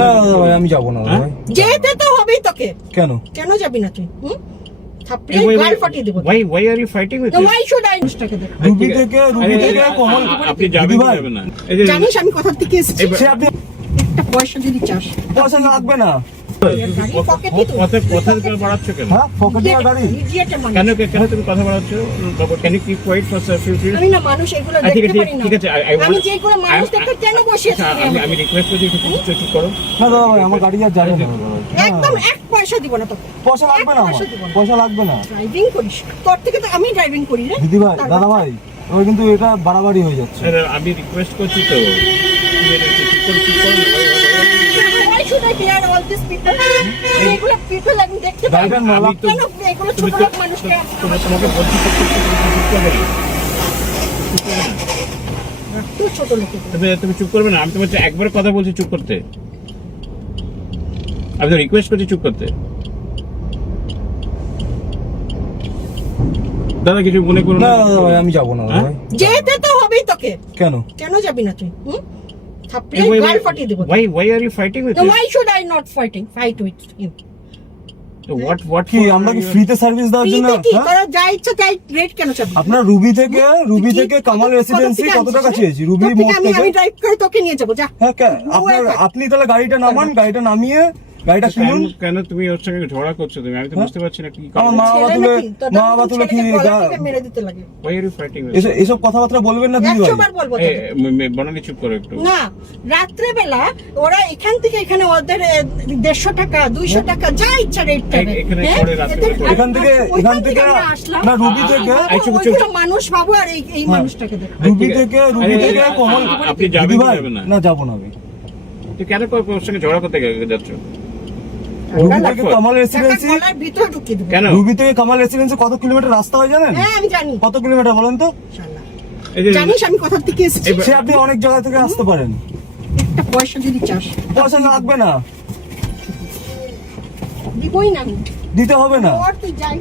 না ভাই আমি যাবো না ভাই। যেতে তো হবেই তোকে। কেন কেন যাবি না তুই? থাপড়ে গাল ফাটিয়ে দেব। Why are you fighting with No, him? why should I টাকা দেব? রুবি থেকে কমল আপনি যাবেন দিদি ভাই। যাবেন না। এই যে জানিস আমি কোথা থেকে এসেছি? সে আপনি একটা পয়সা যদি চাস পয়সা লাগবে না। গাড়ি পকেটে তো কথা বাড়াচ্ছ কেন? হ্যাঁ পকেটে গাড়ি। ইডিয়েটের মানুষ। কেন তুমি কথা বাড়াচ্ছ? Can you keep quiet for a few minutes? আমি না মানুষ এগুলো ঠিক দেখতে আছে, পারি না। ঠিক আছে, আমি যেগুলো মানুষ দেখতে কেন বসে আছি? আমি রিকোয়েস্ট করছি একটু চুপ করো। না দাদা ভাই আমার গাড়ি আর যাবে না। একদম এক পয়সা দিব না তোকে। পয়সা লাগবে না আমার। পয়সা লাগবে না। ড্রাইভিং করিস। তোর থেকে তো আমি ড্রাইভিং করি রে। দিদি ভাই দাদা ভাই ওই কিন্তু এটা বাড়াবাড়ি হয়ে যাচ্ছে। আমি রিকোয়েস্ট করছি তো চুপ করো। Why should I hear all these people? এগুলো people আমি দেখতে পাই ড্রাইভার না। মালা কেন এগুলো ছোট লোক মানুষকে তোমাকে বলছি চুপ করবে না। তুই ছোট লোক তুমি চুপ করবে না। আমি তোমার একবার কথা বলছি চুপ করতে। আমি তো রিকোয়েস্ট করছি চুপ করতে। দাদা কিছু মনে করুন না দাদা ভাই আমি যাবো না ভাই। যেতে তো হবেই তোকে। কেন কেন যাবি না তুই? থাপড়ে গাল ফাটিয়ে দেব। Why are you fighting with No, him? why should I not fight with him? What কি আমরা কি ফ্রিতে সার্ভিস দেওয়ার জন্য ফ্রিতে কি হ্যাঁ? তোরা যা ইচ্ছা তাই রেট কেন চাবি? আপনার রুবি থেকে কামাল রেসিডেন্সি কত টাকা চেয়েছি রুবি তোর মোড় থেকে আমি থেকে ড্রাইভ করে তোকে নিয়ে যাবো যা। হ্যাঁ আপনি তাহলে গাড়িটা নামান গাড়িটা নামিয়ে গাড়িটা কিনুন। কেন তুমি ওর সঙ্গে ঝগড়া করছো তুমি? আমি তো বুঝতে পারছি না কি আমার মা ছেলে বাবা তুলে নাকি? তোর কি গলা থেকে মেরে দিতে লাগে। Why are you fighting with him? এসব কথাবার্তা বলবেন না দিদি ভাই। 100 বার বলবো তোকে। বনানি চুপ করো একটু। না রাত্রে বেলা ওরা এখান থেকে এখানে ওদের 150 টাকা 200 টাকা যা ইচ্ছা রেট পাবে। এখানে করে রাত্রে করে। এখান থেকে না রুবি থেকে মানুষ বাবু আর এই মানুষটাকে দেখ। রুবি থেকে কমল আপনি যাবেন দিদি ভাই যাবেন না। না যাবো না আমি। তুই কেন ওর সঙ্গে ঝগড়া করতে যাচ্ছ? রুবি থেকে কামাল রেসিডেন্সি গলার ভিতরে ঢুকিয়ে দেবো। কেন? রুবি থেকে কামাল রেসিডেন্সি কত কিলোমিটার রাস্তা হয় জানেন? হ্যাঁ আমি জানি। কত কিলোমিটার বলেন তো? শালা। এই যে জানিস আমি কোথা থেকে এসেছি? সে আপনি অনেক জায়গা থেকে আসতে পারেন। একটা পয়সা যদি চাস পয়সা লাগবে না। দিবই না আমি। দিতে হবে না। ওর তুই যাই।